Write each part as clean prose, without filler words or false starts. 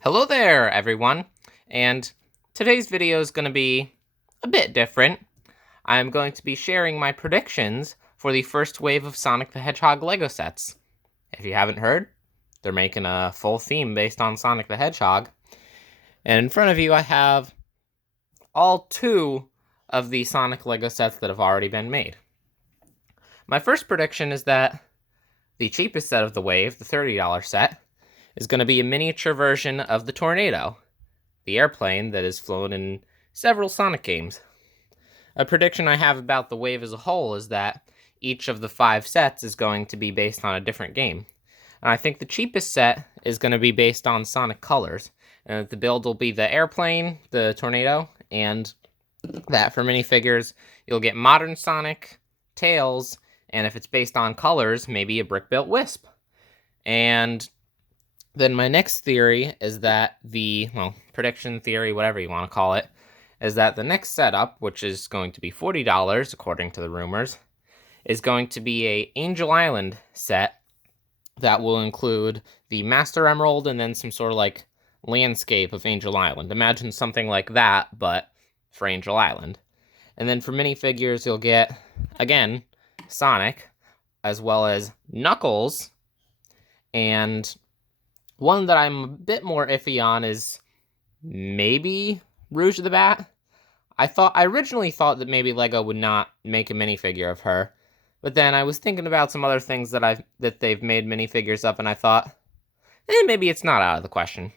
Hello there, everyone, and today's video is going to be a bit different. I'm going to be sharing my predictions for the first wave of Sonic the Hedgehog Lego sets. If you haven't heard, they're making a full theme based on Sonic the Hedgehog. And in front of you, I have all two of the Sonic Lego sets that have already been made. My first prediction is that the cheapest set of the wave, the $30 set, is going to be a miniature version of the Tornado, the airplane that has flown in several Sonic games. A prediction I have about the wave as a whole is that each of the 5 sets is going to be based on a different game. And I think the cheapest set is going to be based on Sonic colors, and the build will be the airplane, the Tornado, and that for minifigures, you'll get modern Sonic, Tails, and if it's based on colors, maybe a brick-built Wisp. And then my next theory is that prediction theory, whatever you want to call it, is that the next setup, which is going to be $40 according to the rumors, is going to be a Angel Island set that will include the Master Emerald and then some sort of like landscape of Angel Island. Imagine something like that, but for Angel Island. And then for minifigures, you'll get, again, Sonic, as well as Knuckles, and one that I'm a bit more iffy on is maybe Rouge the Bat. I originally thought that maybe Lego would not make a minifigure of her, but then I was thinking about some other things that they've made minifigures of, and I thought, maybe it's not out of the question.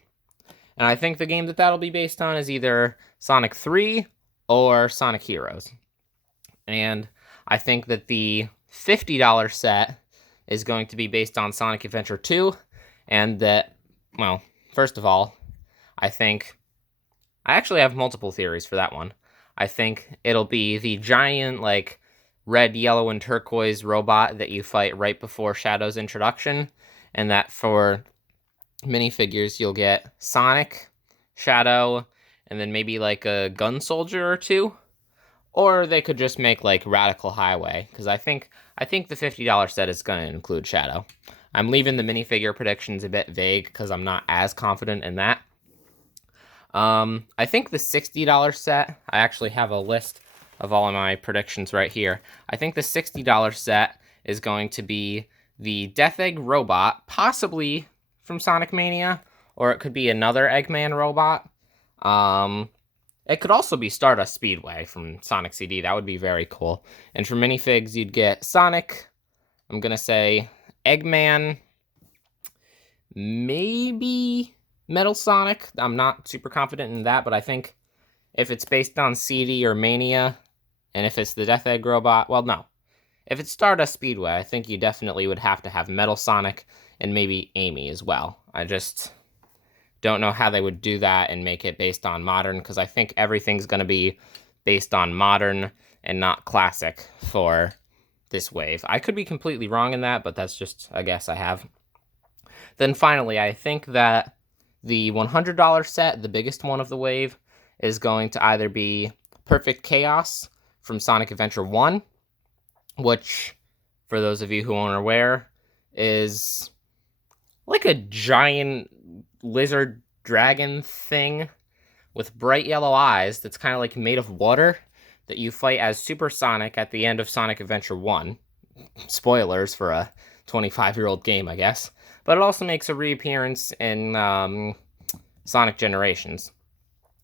And I think the game that'll be based on is either Sonic 3 or Sonic Heroes. And I think that the $50 set is going to be based on Sonic Adventure 2, and that, well, first of all, I actually have multiple theories for that one. I think it'll be the giant, like, red, yellow, and turquoise robot that you fight right before Shadow's introduction, and that for minifigures you'll get Sonic, Shadow, and then maybe like a gun soldier or two. Or they could just make like Radical Highway, because I think the $50 set is going to include Shadow. I'm leaving the minifigure predictions a bit vague because I'm not as confident in that. I think the $60 set, I actually have a list of all of my predictions right here. I think the $60 set is going to be the Death Egg robot, possibly from Sonic Mania, or it could be another Eggman robot. It could also be Stardust Speedway from Sonic CD. That would be very cool. And for minifigs, you'd get Sonic, I'm going to say Eggman, maybe Metal Sonic. I'm not super confident in that, but I think if it's based on CD or Mania, and if it's the Death Egg robot, well, no. If it's Stardust Speedway, I think you definitely would have to have Metal Sonic and maybe Amy as well. I just don't know how they would do that and make it based on modern, because I think everything's going to be based on modern and not classic for this wave. I could be completely wrong in that, but that's just a guess I have. Then finally, I think that the $100 set, the biggest one of the wave, is going to either be Perfect Chaos from Sonic Adventure 1, which, for those of you who aren't aware, is like a giant lizard dragon thing with bright yellow eyes that's kind of like made of water that you fight as Super Sonic at the end of Sonic Adventure 1. Spoilers for a 25-year-old game, I guess. But it also makes a reappearance in Sonic Generations.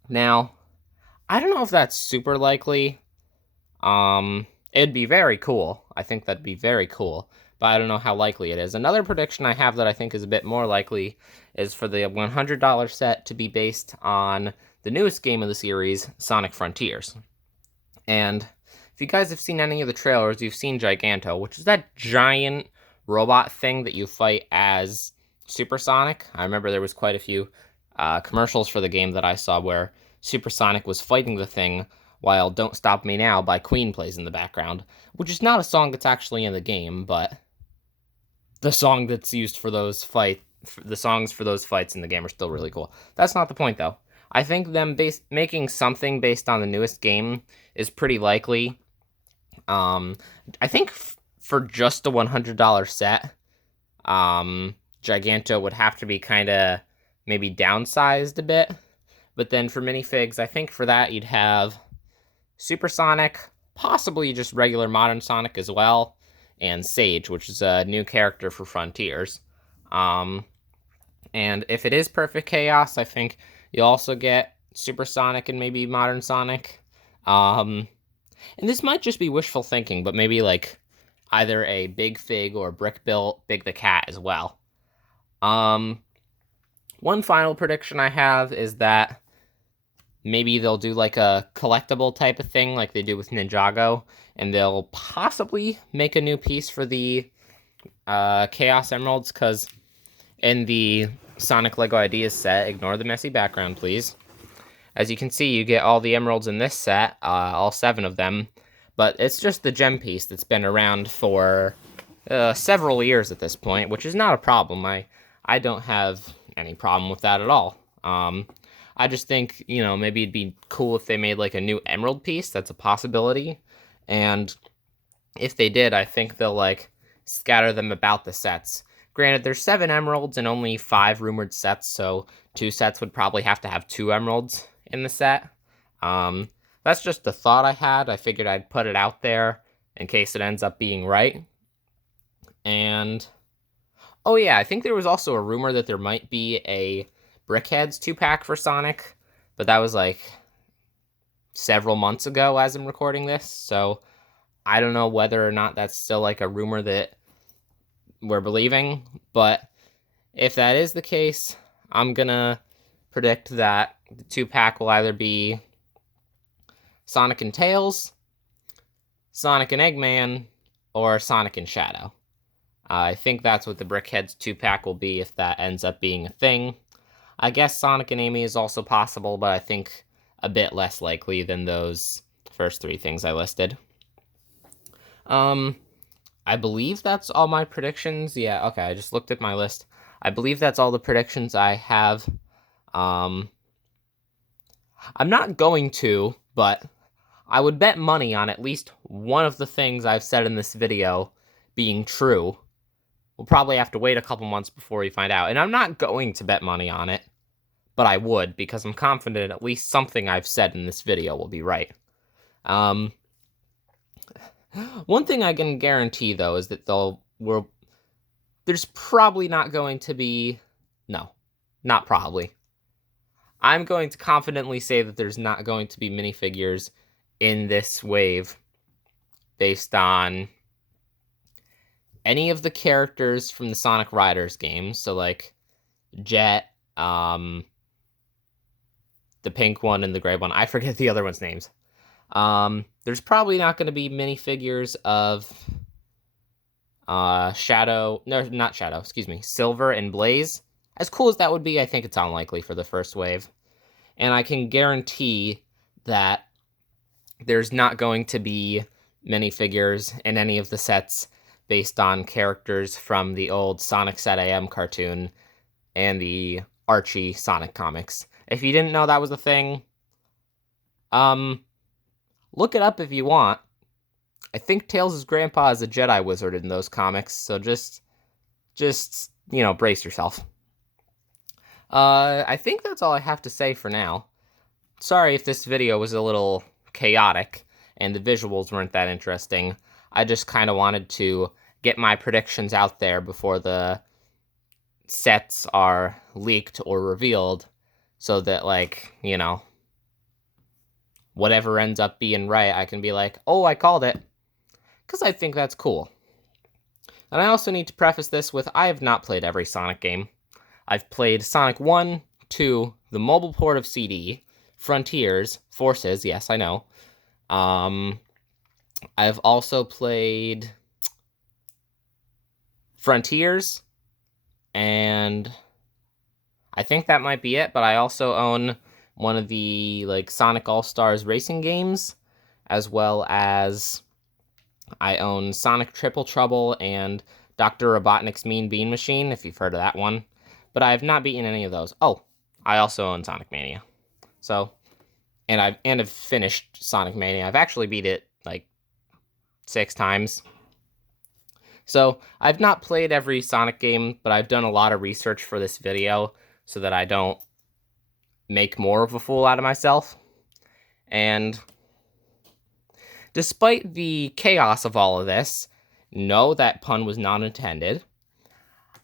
Now, I don't know if that's super likely. It'd be very cool. I think that'd be very cool, but I don't know how likely it is. Another prediction I have that I think is a bit more likely is for the $100 set to be based on the newest game of the series, Sonic Frontiers. And if you guys have seen any of the trailers, you've seen Giganto, which is that giant robot thing that you fight as Super Sonic. I remember there was quite a few commercials for the game that I saw where Super Sonic was fighting the thing while Don't Stop Me Now by Queen plays in the background, which is not a song that's actually in the game, but the song that's used for those the songs for those fights in the game are still really cool. That's not the point, though. I think them making something based on the newest game is pretty likely. I think for just a $100 set, Giganto would have to be kind of maybe downsized a bit. But then for minifigs, I think for that you'd have Super Sonic, possibly just regular modern Sonic as well, and Sage, which is a new character for Frontiers. And if it is Perfect Chaos, I think you'll also get Super Sonic and maybe Modern Sonic. And this might just be wishful thinking, but maybe like either a Big Fig or Brick Built Big the Cat as well. One final prediction I have is that maybe they'll do like a collectible type of thing like they do with Ninjago, and they'll possibly make a new piece for the Chaos Emeralds, because in the Sonic Lego Ideas set, ignore the messy background, please. As you can see, you get all the emeralds in this set, all 7 of them, but it's just the gem piece that's been around for several years at this point, which is not a problem. I don't have any problem with that at all. I just think, you know, maybe it'd be cool if they made like a new emerald piece. That's a possibility. And if they did, I think they'll like scatter them about the sets. Granted, there's 7 emeralds and only 5 rumored sets, so 2 sets would probably have to have 2 emeralds in the set. That's just the thought I had. I figured I'd put it out there in case it ends up being right. And, oh yeah, I think there was also a rumor that there might be a Brickheads 2-pack for Sonic, but that was like several months ago as I'm recording this, so I don't know whether or not that's still like a rumor that we're believing, but if that is the case, I'm gonna predict that the 2-pack will either be Sonic and Tails, Sonic and Eggman, or Sonic and Shadow. I think that's what the Brickheads 2-pack will be if that ends up being a thing. I guess Sonic and Amy is also possible, but I think a bit less likely than those first 3 things I listed. I believe that's all my predictions. Yeah, okay, I just looked at my list. I believe that's all the predictions I have. I'm not going to, but I would bet money on at least one of the things I've said in this video being true. We'll probably have to wait a couple months before we find out. And I'm not going to bet money on it, but I would, because I'm confident at least something I've said in this video will be right. One thing I can guarantee, though, is that there's probably not going to be... No, not probably. I'm going to confidently say that there's not going to be minifigures in this wave based on any of the characters from the Sonic Riders games. So, like, Jet, the pink one and the gray one. I forget the other one's names. There's probably not going to be minifigures of Silver and Blaze. As cool as that would be, I think it's unlikely for the first wave. And I can guarantee that there's not going to be minifigures in any of the sets based on characters from the old Sonic Set AM cartoon and the Archie Sonic comics. If you didn't know that was a thing, look it up if you want. I think Tails' grandpa is a Jedi wizard in those comics, so just you know, brace yourself. I think that's all I have to say for now. Sorry if this video was a little chaotic and the visuals weren't that interesting. I just kind of wanted to get my predictions out there before the sets are leaked or revealed, so that, like, you know, whatever ends up being right, I can be like, oh, I called it. Because I think that's cool. And I also need to preface this with, I have not played every Sonic game. I've played Sonic 1, 2, the mobile port of CD, Frontiers, Forces, yes, I know. I've also played Frontiers, and I think that might be it, but I also own one of the, like, Sonic All-Stars racing games, as well as I own Sonic Triple Trouble and Dr. Robotnik's Mean Bean Machine, if you've heard of that one. But I have not beaten any of those. Oh, I also own Sonic Mania. So, and I've finished Sonic Mania. I've actually beat it, like, 6 times. So, I've not played every Sonic game, but I've done a lot of research for this video. so that I don't make more of a fool out of myself. And despite the chaos of all of this, no, that pun was not intended.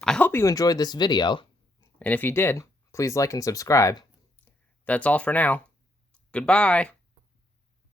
I hope you enjoyed this video, and if you did, please like and subscribe. That's all for now. Goodbye!